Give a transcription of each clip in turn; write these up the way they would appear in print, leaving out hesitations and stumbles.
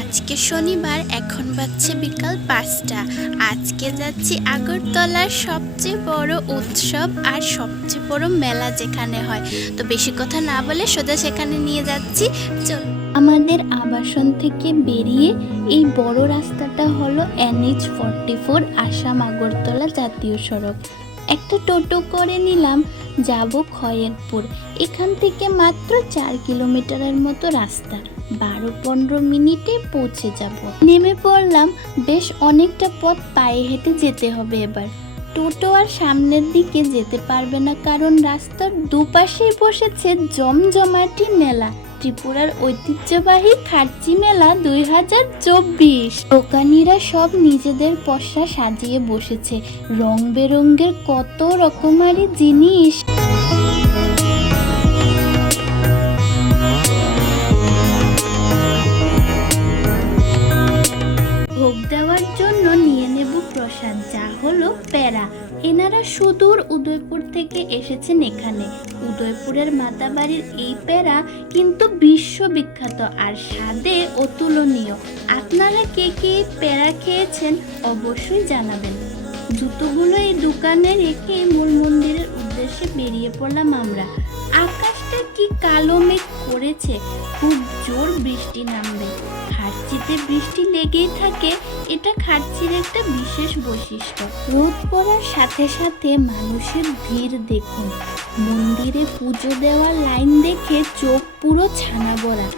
আজকে শনিবার, এখন বাজছে বিকাল ৫টা। আজকে যাচ্ছি আগরতলার সবচেয়ে বড় উৎসব আর সবচেয়ে বড় মেলা যেখানে হয়। তো বেশি কথা না বলে সোজা সেখানে নিয়ে যাচ্ছি, চল। আমাদের আবাসন থেকে বেরিয়ে এই বড় রাস্তাটা হলো NH44 আসাম আগরতলা জাতীয় সড়ক। একটা টোটো করে নিলাম, যাব খয়েরপুর। এখান থেকে মাত্র ৪ কিলোমিটারের মতো রাস্তা, ১২-১৫ মিনিটে পৌঁছে যাব। নেমে পড়লাম, বেশ অনেকটা পথ পায়ে হেঁটে যেতে হবে এবার। টোটো আর সামনের দিকে যেতে পারবে না, কারণ রাস্তার দুপাশেই বসেছে জমজমাটি মেলা, ত্রিপুরার ঐতিহ্যবাহী খার্চি মেলা ২০২৪। দোকানিরা সব নিজেদের পসরা সাজিয়ে বসেছে, রং বেরঙের কত রকমারি জিনিস। ভোগ দেওয়ার জন্য নিয়ে নেব প্রসাদ, যা হলো প্যারা। এনারা সুদূর উদয়পুর থেকে এসেছেন এখানে। উদয়পুরের মাতাবাড়ির এই প্যারা কিন্তু বিশ্ববিখ্যাত আর স্বাদে অতুলনীয়। আপনারা কে কে প্যারা খেয়েছেন অবশ্যই জানাবেন। জুতোগুলো এই দোকানে রেখে মূল মন্দিরের উদ্দেশ্যে বেরিয়ে পড়লাম আমরা। আকাশটা কি কালো মেঘ করেছে, খুব জোর বৃষ্টি নামবে। খার্চিতে বৃষ্টি লেগেই থাকে, এটা খার্চির একটা বিশেষ বৈশিষ্ট্য। রোদ পড়ার সাথে সাথে মানুষের ভিড় দেখুন। মন্দিরে পুজো দেওয়ার লাইন দেখে চোখ পুরো ছানা ভরা।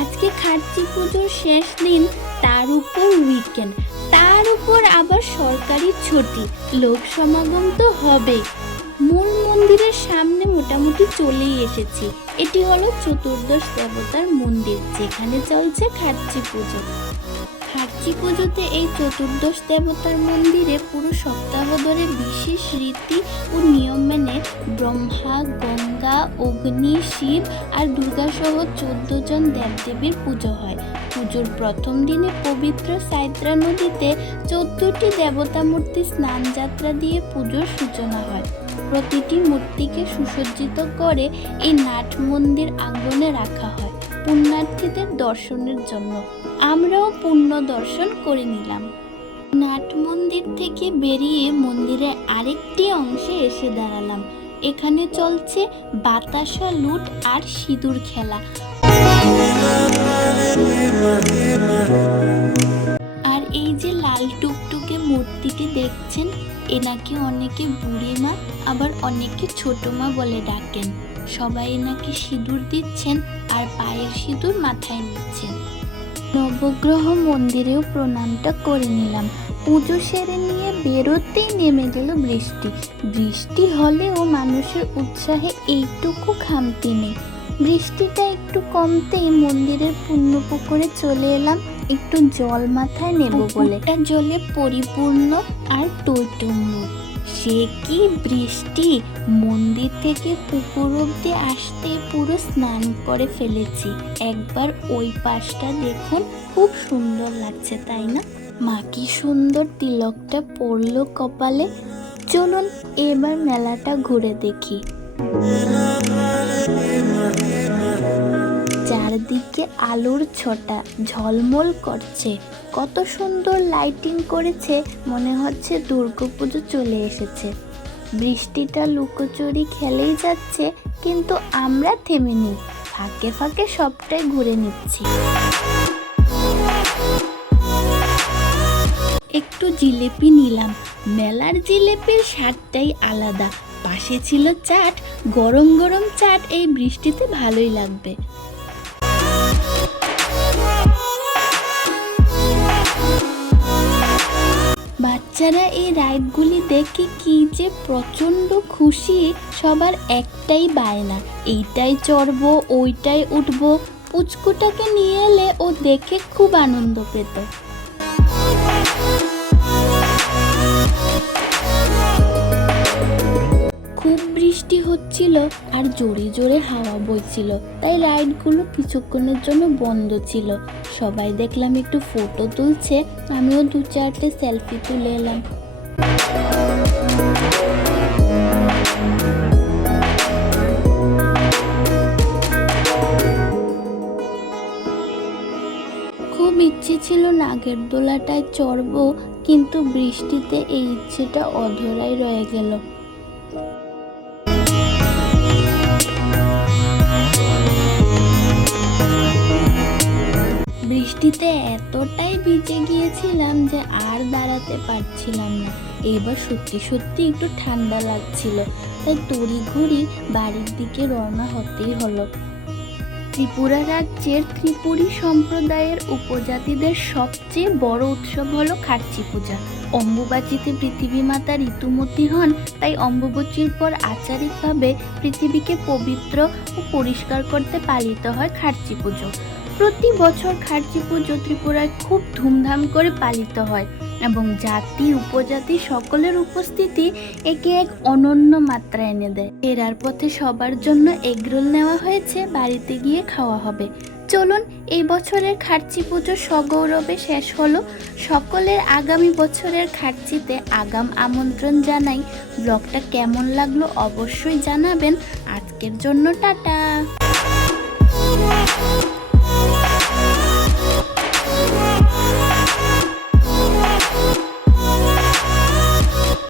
আজকে খার্চি পুজোর শেষ দিন, তার উপর উইকেন্ড, তার উপর আবার সরকারি ছুটি, লোক সমাগম তো হবেই। মূল মন্দিরের সামনে মোটামুটি চলেই এসেছি। এটি হলো চতুর্দশ দেবতার মন্দির, যেখানে চলছে খার্চি পুজো। খার্চি পুজোতে এই চতুর্দশ দেবতার মন্দিরে পুরো সপ্তাহ ধরে বিশেষ রীতি ও নিয়ম মেনে ব্রহ্মা, গঙ্গা, অগ্নি, শিব আর দুর্গা সহ ১৪ জন দেবদেবীর পুজো হয়। পুজোর প্রথম দিনে পবিত্র সাইত্রা নদীতে ১৪টি দেবতা মূর্তি স্নান যাত্রা দিয়ে পুজোর সূচনা হয়। প্রতিটি মূর্তিকে সুসজ্জিত করে এই নাট মন্দির আঙ্গনে রাখা হয় পুণ্যার্থীদের দর্শনের জন্য। আমরাও পুণ্য দর্শন করে নিলাম। নাট মন্দির থেকে বেরিয়ে মন্দিরের আরেকটি অংশে এসে দাঁড়ালাম। এখানে চলছে বাতাসা লুট আর সিঁদুর খেলা। আর এই যে লাল টুকটুকে মূর্তিটি দেখছেন, এনাকে অনেকে বুড়ি মা, আবার অনেকে ছোট মা বলে ডাকেন। সবাই এনাকে সিঁদুর দিচ্ছেন আর পায়ের সিঁদুর মাথায় নিচ্ছেন। নবগ্রহ মন্দিরেও প্রণামটা করে নিলাম। পুজো সেরে নিয়ে বেরোতেই নেমে গেল বৃষ্টি। বৃষ্টি হলেও মানুষের উৎসাহে এইটুকু খামতি নেই। বৃষ্টিটা একটু কমতেই মন্দিরের পুণ্যপুকুরে চলে এলাম একটু জল মাথায় নেব বলে। জলে পরিপূর্ণ আর টইটুম্বুর। সে কি বৃষ্টি! মন্দির থেকে পুকুর অব্দি আসতে পুরো স্নান করে ফেলেছি। একবার ওই পাশটা দেখুন, খুব সুন্দর লাগছে, তাই না? মা কি সুন্দর তিলকটা পড়লো কপালে। চলুন এবার মেলাটা ঘুরে দেখি। চারদিকে আলোর ছটা ঝলমল করছে, কত সুন্দর লাইটিং করেছে, মনে হচ্ছে দুর্গাপুজো চলে এসেছে। বৃষ্টিটা লুকোচুরি খেলেই যাচ্ছে, কিন্তু আমরা থেমে নেই, ফাঁকে ফাঁকে সবটাই ঘুরে নিচ্ছি। একটু জিলেপি নিলাম। মেলার জিলেপির স্বাদটাই আলাদা। পাশে ছিল চাট, গরম গরম চাট এই বৃষ্টিতে ভালোই লাগবে। বাচ্চারা এই রাইডগুলি দেখে কি যে প্রচণ্ড খুশি। সবার একটাই বায়না, এইটাই চড়বো, ওইটাই উঠবো। পুচকুটাকে নিয়ে এলে ও দেখে খুব আনন্দ পেত। খুব বৃষ্টি হচ্ছিল আর জোরে জোরে হাওয়া বইছিল, তাই রাইডগুলো কিছুক্ষণের জন্য বন্ধ ছিল। সবাই দেখলাম একটু ফটো তুলছে, আমিও ২-৪টে সেলফি তুলে এলাম। খুব খুব ইচ্ছে ছিল নাগের দোলাটায় চড়বো, কিন্তু বৃষ্টিতে এই ইচ্ছেটা অধরাই রয়ে গেল। বৃষ্টিতে এতটাই ভিজে গিয়েছিলাম যে আর দাঁড়াতে পারছিলাম না। এবার সত্যি সত্যি একটু ঠান্ডা লাগছিল, তাই তড়িঘড়ি বাড়ির দিকে রওনা হতেই হলো। ত্রিপুরা রাজ্যের ত্রিপুরী সম্প্রদায়ের উপজাতিদের সবচেয়ে বড় উৎসব হলো খার্চি পূজা। অম্বুবাচীতে পৃথিবী মাতা ঋতুমতী হন, তাই অম্বুবাচীর পর আচারিকভাবে পৃথিবীকে পবিত্র ও পরিষ্কার করতে পালিত হয় খার্চি পুজো। প্রতি বছর খার্চি পুজো ত্রিপুরায় খুব ধুমধাম করে পালিত হয় এবং জাতি উপজাতি সকলের উপস্থিতি একে এক অনন্য মাত্রা এনে দেয়। ফেরার পথে সবার জন্য এগরোল নেওয়া হয়েছে, বাড়িতে গিয়ে খাওয়া হবে। চলুন, এই বছরের খার্চি পুজো সগৌরবে শেষ হলো। সকলের আগামী বছরের খার্চিতে আগাম আমন্ত্রণ জানাই। ব্লগটা কেমন লাগলো অবশ্যই জানাবেন। আজকের জন্য টাটা।